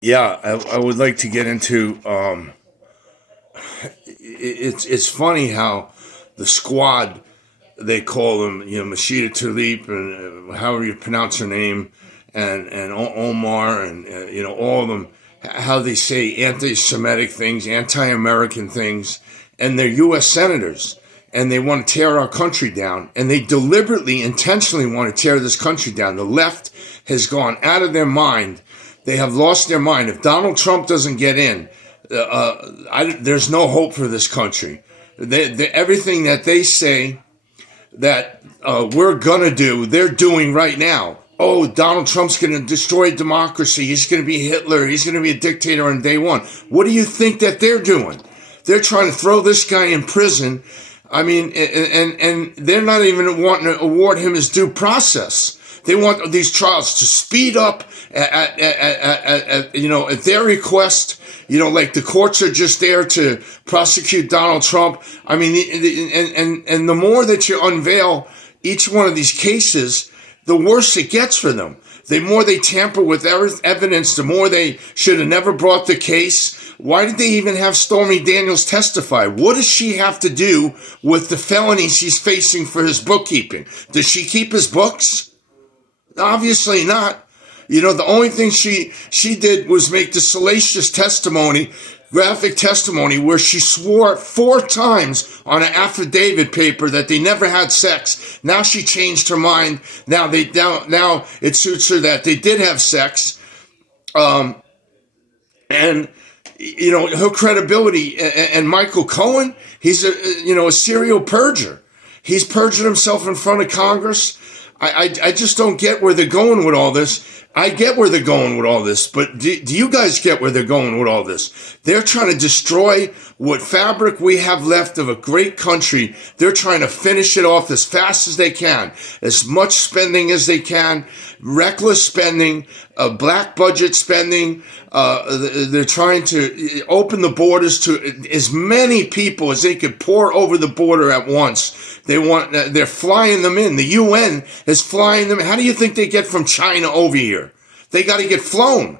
Yeah, I would like to get into. It's funny how the squad, they call them, Mashida Tlaib, and however you pronounce her name, and Omar, and all of them, how they say anti-Semitic things, anti-American things, and they're U.S. senators, and they want to tear our country down, and they deliberately, intentionally want to tear this country down. The left has gone out of their mind. They have lost their mind. If Donald Trump doesn't get in, there's no hope for this country. Everything that they say that we're gonna do, they're doing right now. Oh, Donald Trump's gonna destroy democracy. He's gonna be Hitler. He's gonna be a dictator on day one. What do you think that they're doing? They're trying to throw this guy in prison. I mean, and they're not even wanting to award him his due process. They want these trials to speed up at their request. Like the courts are just there to prosecute Donald Trump. I mean, and the more that you unveil each one of these cases, the worse it gets for them. The more they tamper with evidence, the more they should have never brought the case. Why did they even have Stormy Daniels testify? What does she have to do with the felonies he's facing for his bookkeeping? Does she keep his books? Obviously not. The only thing she did was make the salacious testimony, graphic testimony, where she swore 4 times on an affidavit paper that they never had sex. Now she changed her mind. Now it suits her that they did have sex. And her credibility, and Michael Cohen, he's a serial perjurer. He's perjured himself in front of Congress. I just don't get where they're going with all this. I get where they're going with all this, but do you guys get where they're going with all this? They're trying to destroy what fabric we have left of a great country. They're trying to finish it off as fast as they can, as much spending as they can, reckless spending, black budget spending. They're trying to open the borders to as many people as they could pour over the border at once. They're flying them in. The UN is flying them. How do you think they get from China over here? They got to get flown.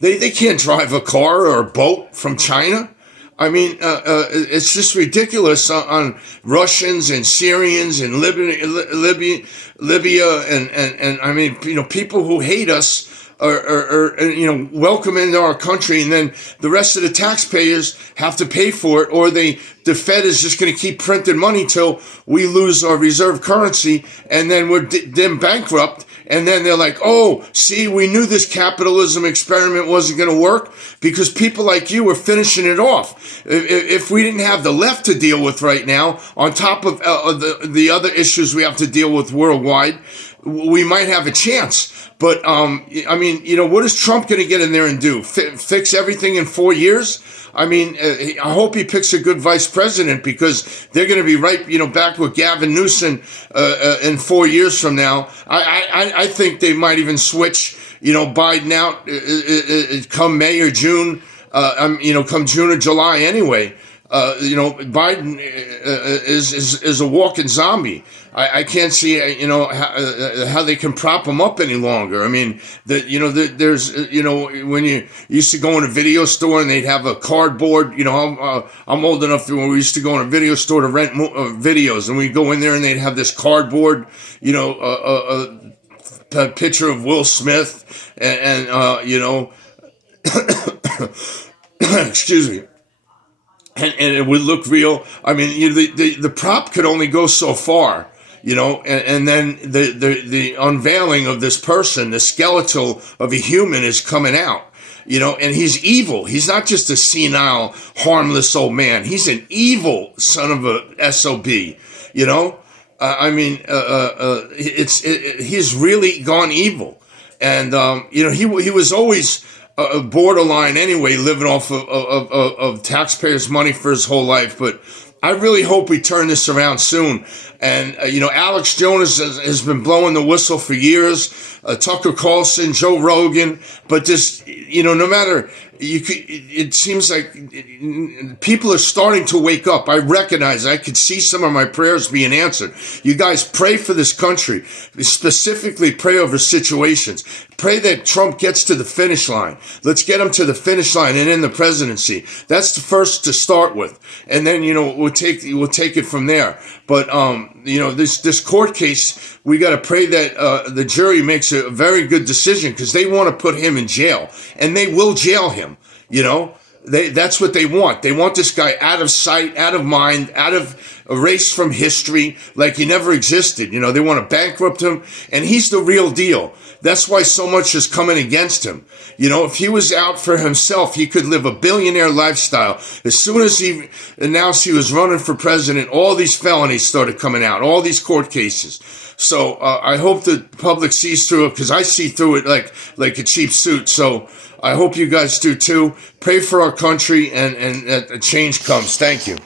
They can't drive a car or a boat from China. I mean, it's just ridiculous on Russians and Syrians and Libya, and I mean, people who hate us are welcome into our country, and then the rest of the taxpayers have to pay for it, or the Fed is just going to keep printing money till we lose our reserve currency, and then we're then bankrupt. And then they're like, oh, see, we knew this capitalism experiment wasn't going to work because people like you were finishing it off. If we didn't have the left to deal with right now, on top of the other issues we have to deal with worldwide, we might have a chance. But, I mean, what is Trump going to get in there and do? Fix everything in 4 years? I mean, I hope he picks a good vice president, because they're going to be right, back with Gavin Newsom in 4 years from now. I think they might even switch, Biden out come May or June, come June or July anyway. Biden is a walking zombie. I can't see, how they can prop him up any longer. I mean, there's, when you used to go in a video store and they'd have a cardboard, I'm old enough to when we used to go in a video store to rent videos, and we'd go in there and they'd have this cardboard, a picture of Will Smith and excuse me. And it would look real. I mean, the prop could only go so far, and then the unveiling of this person, the skeletal of a human, is coming out, and he's evil. He's not just a senile, harmless old man. He's an evil son of a SOB, I mean, he's really gone evil. And, he was always borderline anyway, living off of taxpayers' money for his whole life. But I really hope we turn this around soon. And, Alex Jones has been blowing the whistle for years, Tucker Carlson, Joe Rogan, but this, no matter, it seems like people are starting to wake up. I recognize, I could see some of my prayers being answered. You guys pray for this country, specifically pray over situations. Pray that Trump gets to the finish line. Let's get him to the finish line and in the presidency. That's the first to start with. And then, we'll take it from there. But, this court case, we got to pray that the jury makes a very good decision, because they want to put him in jail, and they will jail him. That's what they want. They want this guy out of sight, out of mind, out of erased from history, like he never existed. They want to bankrupt him, and he's the real deal. That's why so much is coming against him. If he was out for himself, he could live a billionaire lifestyle. As soon as he announced he was running for president, all these felonies started coming out, all these court cases. So I hope the public sees through it, because I see through it like a cheap suit. So I hope you guys do too. Pray for our country, and a change comes. Thank you.